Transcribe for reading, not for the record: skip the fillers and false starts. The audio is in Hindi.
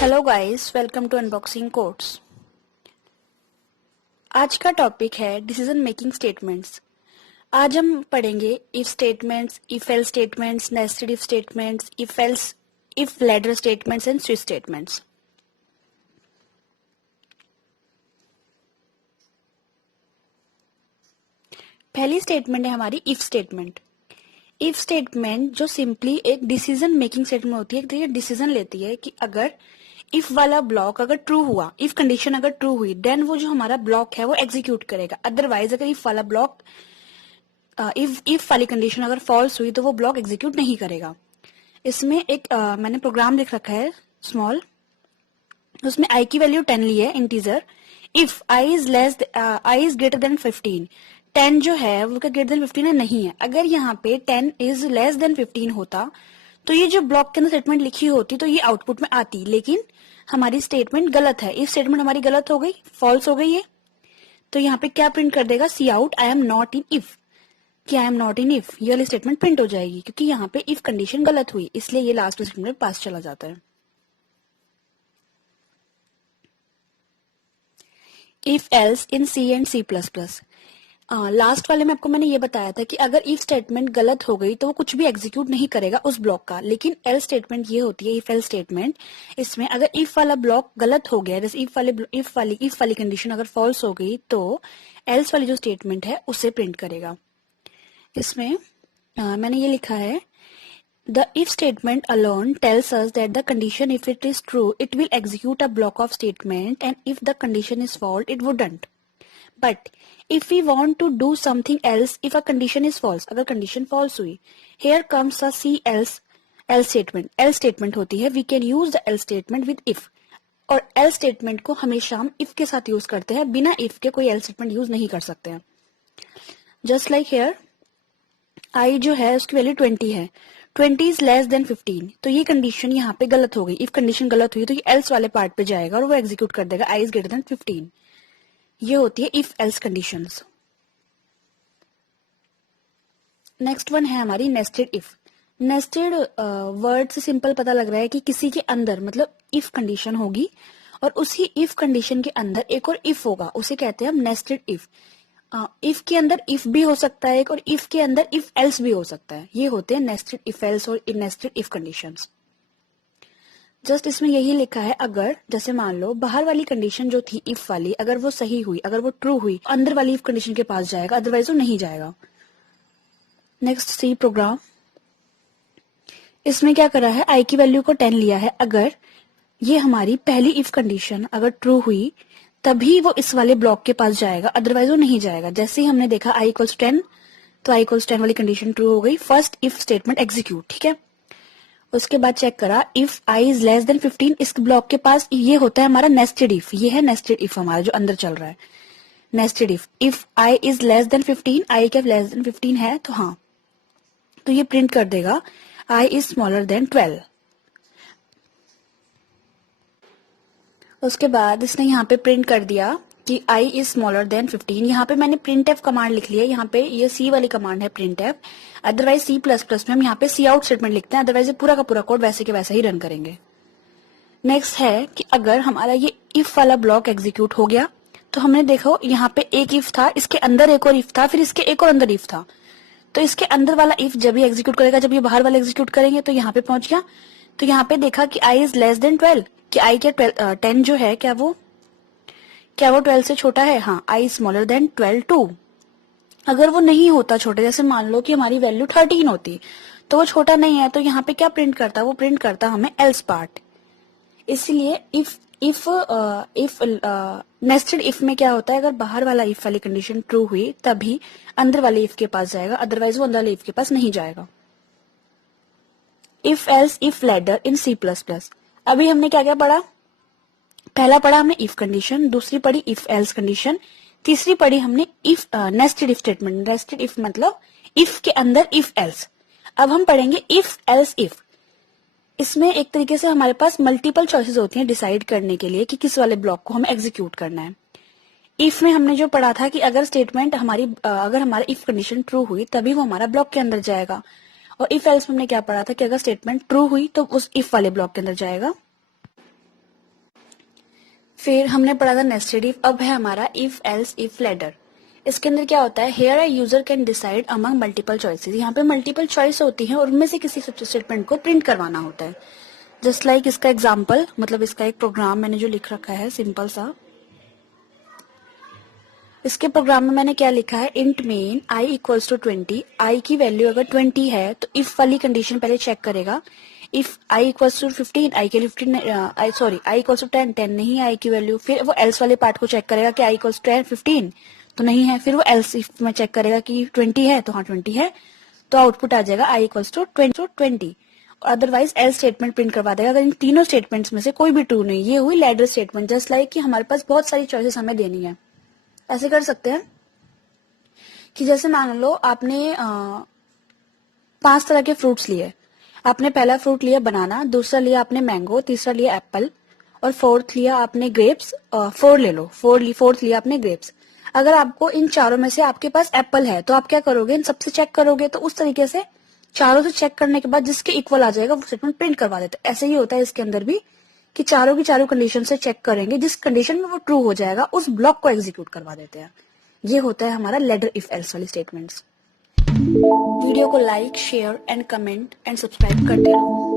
Hello guys, welcome to unboxing codes. आज का टॉपिक है डिसीजन मेकिंग स्टेटमेंट्स। आज हम पढ़ेंगे if statements, if else statements, nested if statements, if else, if ladder statements and switch statements. पहली स्टेटमेंट है हमारी इफ स्टेटमेंट। इफ स्टेटमेंट जो सिंपली एक डिसीजन मेकिंग स्टेटमेंट होती है, एक डिसीजन लेती है कि अगर इफ वाला ब्लॉक अगर ट्रू हुआ, इफ कंडीशन अगर ट्रू हुई, देन वो जो हमारा ब्लॉक है वो एग्जीक्यूट करेगा। अदरवाइज अगर इफ वाला ब्लॉक इफ वाली कंडीशन अगर फॉल्स हुई तो वो ब्लॉक एग्जीक्यूट नहीं करेगा। इसमें एक मैंने प्रोग्राम लिख रखा है स्मॉल, उसमें आई की वैल्यू 10 ली है integer. If I is greater than 15, 10 जो है वो क्या ग्रेटर देन 15 है? नहीं है। अगर यहाँ पे 10 इज लेस देन 15 होता तो ये जो ब्लॉक के अंदर स्टेटमेंट लिखी होती तो ये आउटपुट में आती, लेकिन हमारी स्टेटमेंट गलत है। इफ स्टेटमेंट हमारी गलत हो गई, फॉल्स हो गई है, तो यहाँ पे क्या प्रिंट कर देगा? Cout I am not in if, कि I am not in if, ये वाली स्टेटमेंट प्रिंट हो जाएगी क्योंकि यहाँ पे इफ कंडीशन गलत हुई, इसलिए ये लास्ट स्टेटमेंट पास चला जाता है। If else in C and C plus plus. Last वाले में आपको मैंने ये बताया था कि अगर इफ स्टेटमेंट गलत हो गई तो वो कुछ भी एग्जीक्यूट नहीं करेगा उस ब्लॉक का, लेकिन एल स्टेटमेंट ये होती है, इफ एल स्टेटमेंट। इसमें अगर इफ वाला ब्लॉक गलत हो गया, जैसे इफ वाली कंडीशन अगर फॉल्स हो गई तो एल्स वाली जो स्टेटमेंट है उसे प्रिंट करेगा। इसमें मैंने ये लिखा है, the if statement alone tells us that the condition, if it is true, it will execute a block of statement, and if the condition is false, it wouldn't. But if we want to do something else, if a condition is false, अगर condition false हुई, here comes a C else statement. Else statement होती है, we can use the else statement with if. और else statement को हमेशा हम if के साथ यूज करते हैं, बिना if के कोई else statement यूज नहीं कर सकते हैं। Just like here, I जो है उसकी वैल्यू 20 है, 20 इज लेस देन 15, तो ये कंडीशन यहाँ पे गलत हो गई। इफ कंडीशन गलत हुई तो ये एल्स वाले पार्ट पे जाएगा और वो एग्जीक्यूट कर देगा आई इज ग्रेटर देन 15। ये होती है if else conditions. Next one है हमारी नेस्टेड इफ। नेस्टेड वर्ड से सिंपल पता लग रहा है कि किसी के अंदर, मतलब इफ कंडीशन होगी और उसी इफ कंडीशन के अंदर एक और इफ होगा, उसे कहते हैं हम नेस्टेड इफ। इफ के अंदर इफ भी हो सकता है एक, और इफ के अंदर इफ एल्स भी हो सकता है। ये होते हैं नेस्टेड इफ एल्स और नेस्टेड इफ कंडीशंस। जस्ट इसमें यही लिखा है, अगर जैसे मान लो बाहर वाली कंडीशन जो थी इफ वाली, अगर वो सही हुई, अगर वो ट्रू हुई, अंदर वाली इफ कंडीशन के पास जाएगा, अदरवाइज वो नहीं जाएगा। Next C program. इसमें क्या करा है, आई की वैल्यू को 10 लिया है। अगर ये हमारी पहली इफ कंडीशन अगर ट्रू हुई तभी वो इस वाले ब्लॉक के पास जाएगा, अदरवाइज वो नहीं जाएगा। जैसे ही हमने देखा आई इक्वल्स 10, तो आई इक्वल्स 10 वाली कंडीशन ट्रू हो गई, फर्स्ट इफ स्टेटमेंट एग्जीक्यूट, ठीक है। उसके बाद चेक करा, if I is less than 15, इस ब्लॉक के पास ये होता है हमारा नेस्टेड इफ। ये है नेस्टेड इफ हमारा जो अंदर चल रहा है, nested if. If I is less than 15, आई क्या लेस देन 15 है तो हाँ, तो ये प्रिंट कर देगा आई इज स्मॉलर देन 12। उसके बाद इसने यहाँ पे प्रिंट कर दिया कि i इज स्मॉलर देन 15। यहाँ पे मैंने प्रिंट एफ कमांड लिख लिया है, यहाँ पे ये सी वाली कमांड है printf. Otherwise C plus plus में हम यहाँ पे सी आउट स्टेटमेंट लिखते हैं, अदरवाइज पूरा का पूरा कोड वैसे के वैसा ही रन करेंगे। नेक्स्ट है कि अगर हमारा ये इफ वाला ब्लॉक एग्जीक्यूट हो गया तो हमने देखो यहाँ पे एक इफ था, इसके अंदर एक और इफ था, फिर इसके एक और अंदर इफ था, तो इसके अंदर वाला इफ जब भी एग्जीक्यूट करेगा, जब ये बाहर वाला एग्जीक्यूट करेंगे तो यहाँ पे पहुंच गया। तो यहाँ पे देखा कि आई इज लेस देन 12, कि आई क्या 10 जो है क्या वो 12 से छोटा है? हाँ, आई स्मॉलर देन 12 टू। अगर वो नहीं होता छोटे, जैसे मान लो कि हमारी वैल्यू 13 होती तो वो छोटा नहीं है, तो यहाँ पे क्या प्रिंट करता? वो प्रिंट करता हमें एल्स पार्ट। इसीलिए इफ नेस्टेड इफ में क्या होता है, अगर बाहर वाला इफ वाली कंडीशन ट्रू हुई तभी अंदर वाले इफ के पास जाएगा, अदरवाइज वो अंदर वाले इफ के पास नहीं जाएगा। If else if ladder in C plus plus. अभी हमने क्या क्या पढ़ा? पहला पढ़ा हमने इफ कंडीशन, दूसरी पढ़ी इफ एल्स कंडीशन, तीसरी पढ़ी हमने if nested if statement. Nested if मतलब इफ के अंदर इफ एल्स। अब हम पढ़ेंगे इफ एल्स इफ। इसमें एक तरीके से हमारे पास मल्टीपल चॉइसेस होती हैं डिसाइड करने के लिए कि किस वाले ब्लॉक को हमें एग्जीक्यूट करना है। इफ में हमने जो पढ़ा था कि अगर स्टेटमेंट अगर हमारी इफ कंडीशन ट्रू हुई तभी वो हमारा ब्लॉक के अंदर जाएगा, और इफ एल्स में हमने क्या पढ़ा था कि अगर स्टेटमेंट ट्रू हुई तो उस इफ वाले ब्लॉक के अंदर जाएगा। फिर हमने पढ़ा था नेस्टेड इफ, अब है हमारा इफ एल्स इफ लेटर। इसके अंदर क्या होता है, here a user can decide among multiple choices. यहाँ पे मल्टीपल चॉइस होती है और उनमें से किसी स्टेटमेंट को प्रिंट करवाना होता है। जस्ट लाइक इसका एग्जाम्पल, मतलब इसका एक प्रोग्राम मैंने जो लिख रखा है सिंपल सा। इसके प्रोग्राम में मैंने क्या लिखा है, int main I equals to 20। I की वैल्यू अगर 20 है तो इफ वाली कंडीशन पहले चेक करेगा। If I equals to 15, I के लिए 15, I sorry I equals to 10, 10 नहीं है आई की वैल्यू। फिर वो एल्स वाले पार्ट को चेक करेगा कि आई इक्वल्स टू 10, 15 तो नहीं है। फिर वो एल्स इफ में चेक करेगा कि 20 है तो हाँ 20 है, तो आउटपुट आ जाएगा आई इक्वल्स टू 20। और अदरवाइज एल स्टेटमेंट प्रिंट करवा देगा अगर इन तीनों स्टेटमेंट्स में से कोई भी ट्रू नहीं। ये हुई लैडर स्टेटमेंट। जस्ट लाइक कि हमारे पास बहुत सारी चॉइसेस हमें देनी है। ऐसे कर सकते हैं कि जैसे मान लो आपने 5 तरह के फ्रूट्स लिए। आपने पहला फ्रूट लिया बनाना, दूसरा लिया आपने मैंगो, तीसरा लिया एप्पल और फोर्थ लिया आपने ग्रेप्स। फोर्थ लिया आपने ग्रेप्स। अगर आपको इन चारों में से आपके पास एप्पल है तो आप क्या करोगे, इन सबसे चेक करोगे। तो उस तरीके से चारों से चेक करने के बाद जिसके इक्वल आ जाएगा वो स्टेटमेंट प्रिंट करवा देते। ऐसे ही होता है इसके अंदर भी कि चारों की चारों कंडीशन से चेक करेंगे, जिस कंडीशन में वो ट्रू हो जाएगा उस ब्लॉक को एग्जीक्यूट करवा देते हैं। ये होता है हमारा लेटर इफ एल्स वाली स्टेटमेंट्स। वीडियो को like, share and comment and subscribe करते रहो।